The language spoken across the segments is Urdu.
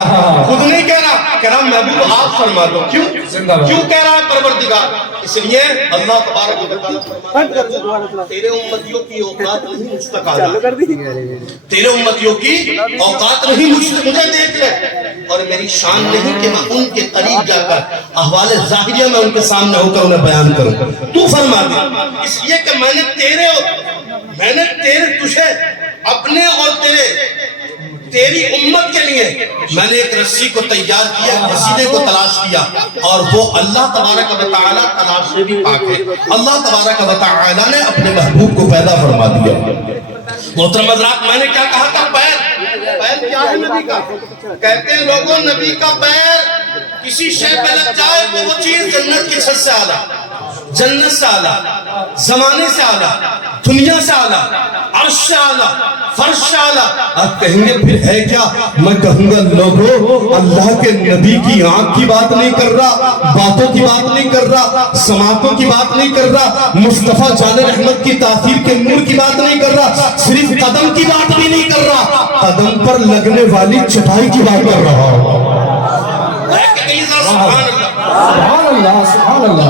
خود نہیں کہہ رہا محبوب آپ فرما دو. کیوں کہہ رہا ہے پروردگار؟ اس لیے اللہ تبارک و تعالیٰ تیرے امتیوں کی اوقات نہیں مجھ تک آ جا، تیرے امتیوں کی اوقات نہیں مجھے دیکھ لے، اور میری شان نہیں کہ میں ان کے قریب جا کر احوال ظاہریہ میں ان کے سامنے ہو کر انہیں بیان کروں. تو فرما دے اس لیے کہ میں نے تجھے اپنے اور تیری امت کے لیے میں نے ایک رسی کو تیار کیا، وسیلے کو تلاش کیا، اور وہ اللہ تبارک و تعالیٰ تلاش سے بھی پاک ہے. اللہ تبارک و تعالیٰ نے اپنے محبوب کو پیدا فرما دیا. محترم حضرات، میں نے کیا کہا تھا؟ پیر کیا ہے نبی کا؟ کہتے ہیں لوگوں نبی کا پیر کسی شے پہ لگ جائے تو وہ چیز جنت کی چھت سے اعلیٰ، جنت سے اعلیٰ، زمانے سے اعلیٰ، دنیا سے اعلیٰ، عرش سے اعلیٰ، فرش سے اعلیٰ. آپ کہیں گے پھر ہے کیا؟ میں کہوں گا لوگوں اللہ کے نبی کی آنکھ کی بات نہیں کر رہا، باتوں کی بات نہیں کر رہا، سماعتوں کی بات نہیں کر رہا، مصطفیٰ جان رحمت کی تاثیر کے نور کی بات نہیں کر رہا، صرف قدم کی بات بھی نہیں کر رہا، قدم پر لگنے والی چٹائی کی بات کر رہا ہوں. سبحان اللہ، سبحان اللہ.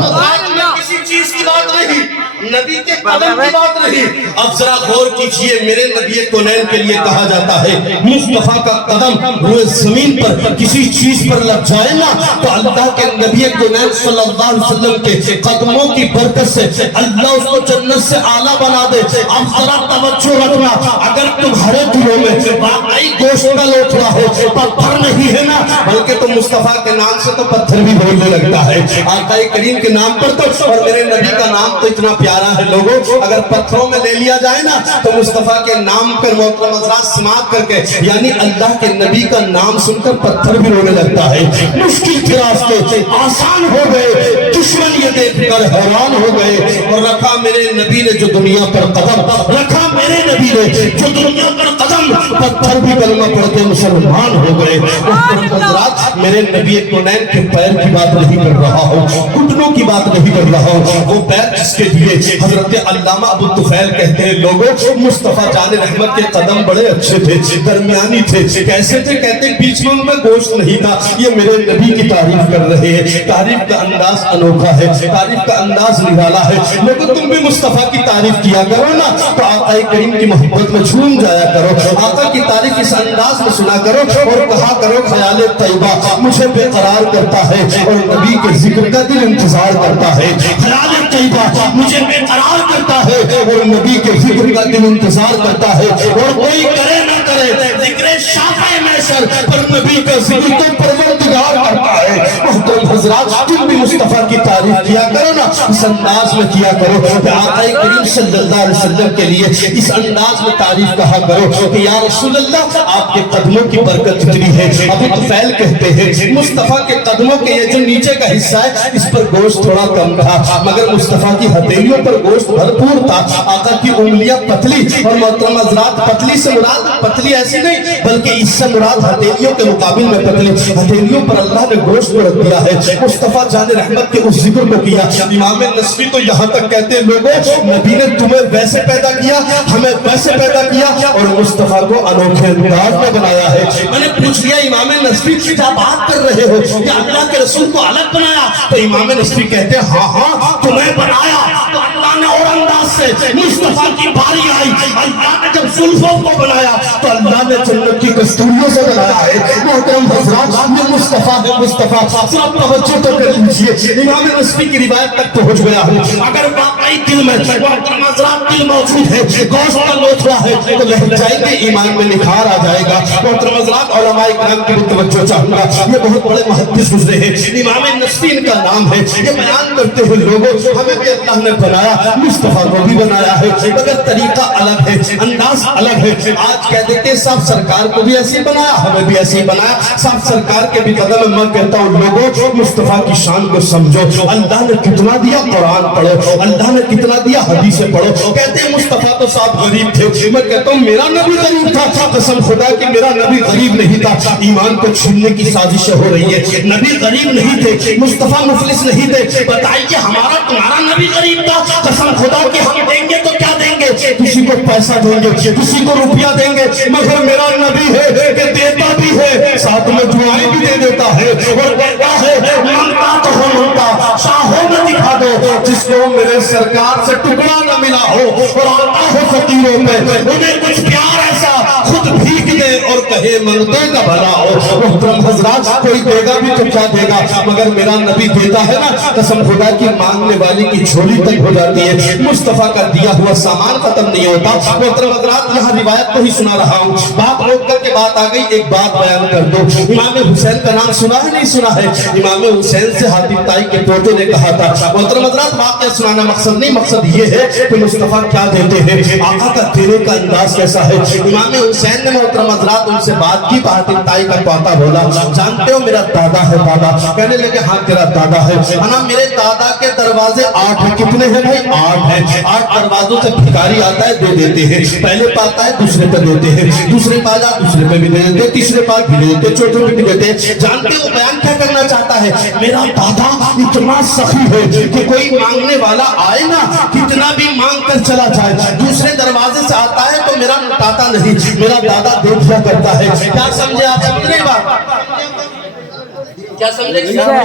کسی چیز کی بات نہیں، نبی کے قدم کی بات نہیں. اب ذرا غور کیجئے، میرے نبی کونین کے لیے کہا جاتا ہے مصطفیٰ کا قدم روئے زمین پر کسی چیز پر لگ جائے نا تو اللہ کے نبی کونین صلی اللہ علیہ وسلم کے قدموں کی برکت سے اللہ اس کو جنت سے اعلیٰ بنا دے. اب ذرا توجہ رکھنا، اگر تمہارے دلوں میں واقعی گوشت کا لوٹھڑا ہو، پتھر نہیں ہے نا، بلکہ تو مصطفیٰ کے نام سے تو پتھر بھی بولنے لگتا ہے. آقا کریم کے نام پر تو، اور میرے نبی کا نام تو اتنا پیارا ہے لوگوں، اگر پتھروں میں لے لیا جائے نا تو مصطفیٰ کے نام پر محترم حضرات سماعت کر کے، یعنی اللہ کے نبی کا نام سن کر پتھر بھی رونے لگتا ہے. مشکل کے راستے آسان ہو گئے، دشمن یہ دیکھ کر حیران ہو گئے. اور رکھا میرے نبی نے جو دنیا پر قدم رکھا، میرے نبی نے جو دنیا پر قدم، پتھر بھی کلمہ پڑھ کے مسلمان ہو گئے. محترم حضرات، میرے نبی کونین کے پیر کی بات نہیں کر رہا ہوں، گھٹنوں کی بات نہیں کر رہا ہوں. وہ پیر جس کے لیے حضرت علامہ ابو طفیل کہتے ہیں لوگوں مصطفیٰ جان رحمت کے قدم بڑے اچھے تھے، درمیانی تھے. کیسے تھے؟ کہتے ہیں بیچ میں ان میں گوشت نہیں تھا. یہ میرے نبی کی تعریف کر رہے ہیں. تعریف کا انداز انوکھا ہے، تعریف کا انداز نرالا ہے. لیکن تم بھی مصطفیٰ کی تعریف کیا کرو نا تو آقا کریم کی محبت میں جھوم جایا کرو. آقا کی تعریف اس انداز میں سنا کرو اور کہا کرو خیال طیبہ مجھے بے قرار کرتا ہے اور نبی کے ذکر کا دل انتظار کرتا ہے. خیال طیبہ مجھے بے قرار کرتا ہے اور نبی کے ذکر کا دل انتظار کرتا ہے. اور کوئی کرے نہ کرے ذکر شافع محشر پر نبی کا ذکر تو پروردگار کرتا ہے. محترم حضرات، تم بھی مصطفیٰ کی تعریف کیا کرو نا، اس انداز میں کیا کرو کہ آقا کریم صلی اللہ علیہ وسلم کے لیے اس انداز میں تعریف کہا کرو کہ یا رسول اللہ آپ کے قدموں کی برکت اتنی ہے. ابو طفیل کہتے ہیں مصطفیٰ کے قدموں کے یہ جو نیچے کا حصہ ہے اس پر گوشت تھوڑا کم تھا، مگر مصطفیٰ کی ہتھیلیوں پر گوشت بھرپور تھا. آقا کی انگلیاں پتلی، اور محترم حضرات پتلی سے مراد پتلی ایسی نہیں بلکہ اس سے مراد ہتھیلیوں کے مقابل میں پتلی. ہتھیلیوں پر اللہ نے گوشت کو رکھ دیا ہے. مصطفیٰ جان رحمت کے اس ذکر کو کیا. امام نصفی تو یہاں تک کہتے ہیں لوگوں نبی نے تمہیں ویسے پیدا کیا، ہمیں ویسے پیدا کیا اور مصطفیٰ کو انوکھے انداز میں بنایا ہے. میں نے پوچھ لیا امام نصفی کیا بات کر رہے ہو کہ اللہ کے رسول کو الگ بنایا؟ تو امام نصفی کہتے ہیں ہاں تمہیں بنایا تو اللہ نے اور انداز سے. مصطفیٰ کی باری آئی، اللہ نے جب زلفوں کو بنایا تو اللہ نے جنت کی کستوریوں سے بنایا ہے. محترم حضرات یہ مصطفیٰ ہے. مصطفیٰ صرف توجہ تو کر لیجیے، امام نصفی کی روایت تک پہنچ گیا ہوں. اگر واقعی دل میں محترم حضرات دل موجود ہے، گوشت کا لوٹھڑا ہے تو لہج جائے گے، ایمان میں نکھار آ جائے گا. محترم حضرات علماء اکرام کی بھی توجہ چاہوں گا، یہ بہت بڑے محدث گزرے ہیں، امام نصفی ان کا نام ہے. یہ بیان کرتے ہوئے لوگوں ہمیں بھی اللہ نے بنایا، مصطفیٰ کو بھی بنایا ہے، مگر طریقہ الگ ہے، انداز الگ ہے. آج کہہ دیتے ہیں صاحب سرکار کو بھی ایسے بنایا، ہمیں بھی ایسے بنایا. صاحب سرکار کے بھی قدم میں کہتا ہوں لوگوں مصطفیٰ کی شان کو سمجھو. اللہ نے کتنا دیا قرآن پڑھو، اللہ نے کتنا دیا حدیثیں پڑھو. کہتے ہیں مصطفیٰ تو صاحب غریب تھے، میں کہتا ہوں میرا نبی غریب تھا. قسم خدا کہ میرا نبی غریب نہیں تھا. ایمان کو چھیننے کی سازشیں ہو رہی ہے. نبی غریب نہیں تھے، مصطفیٰ مفلس نہیں تھے. بتائیے ہمارا تمہارا نبی غریب تھا. قسم خدا کہ ہم دیں گے تو کیا دیں گے؟ کسی کو پیسہ دیں گے, کسی کو روپیہ دیں گے, مگر میرا نبی ہے کہ دیتا بھی ہے, ساتھ میں دعائیں بھی دے دیتا ہے, اور کہتا ہے مانگتا تو ہو مانگتا, شاہوں میں دکھا دو جس کو میرے سرکار سے ٹکڑا نہ ملا ہو, اور آتا ہو فقیروں پہ انہیں کچھ پیار ایسا خود بھیک دے اور کہے منگتے کا بھلا ہو. محترم حضرات, کوئی دے گا بھی تو کیا دے گا, مگر میرا نبی دیتا ہے نا, قسم خدا کی مانگنے والی کی جھولی تک ہو جاتی ہے. مصطفیٰ کا دیا ہوا سامان ختم نہیں ہوتا. محترم حضرات, یہاں روایت کو ہی سنا رہا ہوں, بات روک کر کے بات آ گئی, ایک بات بیان کر دو. امام حسین کا نام سنا ہے نہیں سنا ہے؟ امام حسین سے حاتم طائی کے پوتے نے کہا تھا. محترم حضرات, واقعہ سنانا مقصد نہیں, مقصد یہ ہے کہ مصطفیٰ کیا دیتے ہیں, آقا کا دینے کا انداز کیسا ہے. امام حسین نے محترم حضرات ان سے بات کی, حاتم طائی کا پوتا بولا جانتے ہو میرا دادا ہے دادا. کہنے لگے ہاں تیرا دادا ہے. انا میرے دادا کے دروازے 8 ہیں. کتنے ہیں بھائی؟ 8 ہیں. 8 دروازوں سے بھکاری آتا ہے, دے دیتے ہیں. پہلے پاتا ہے دوسرے پہ دیتے ہیں, دوسرے پاجا دوسرے پہ بھی دے دیتے, تیسرے پاس بھی دے دیتے, چوتھے پہ بھی دیتے ہیں. جانتے ہو بیان کیا کرنا چاہتا ہے؟ میرا دادا اتنا سخی ہے کہ کوئی مانگنے والا آئے نا, کتنا بھی مانگ کر چلا جائے, دوسرے دروازے سے آتا ہے تو میرا لٹاتا نہیں, میرا دادا دے دیا کرتا ہے. کیا سمجھے آپ؟ سمجھ رہے بات کیا سمجھے؟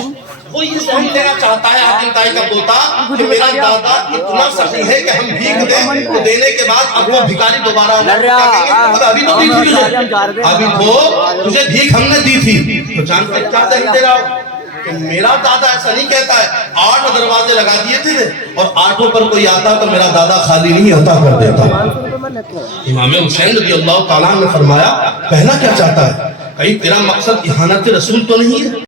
وہ یہ سمجھ لینا چاہتا ہے حاتم طائی کا پوتا کہ میرا دادا اتنا سخی ہے کہ ہم بھیک دیں تو دینے کے بعد اب وہ بھکاری دوبارہ ابھی تو دی تھی تجھے, ابھی تو تجھے بھیک ہم نے دی تھی. تو جانتے کیا دے رہا ہو کہ میرا دادا ایسا نہیں کہتا ہے. 8 دروازے لگا دیے تھے اور 8 پر کوئی آتا تو میرا دادا خالی نہیں عطا کر دیتا. امام حسین رضی اللہ تعالیٰ نے فرمایا کہنا کیا چاہتا ہے, کہیں تیرا مقصد اہانت رسول تو نہیں ہے؟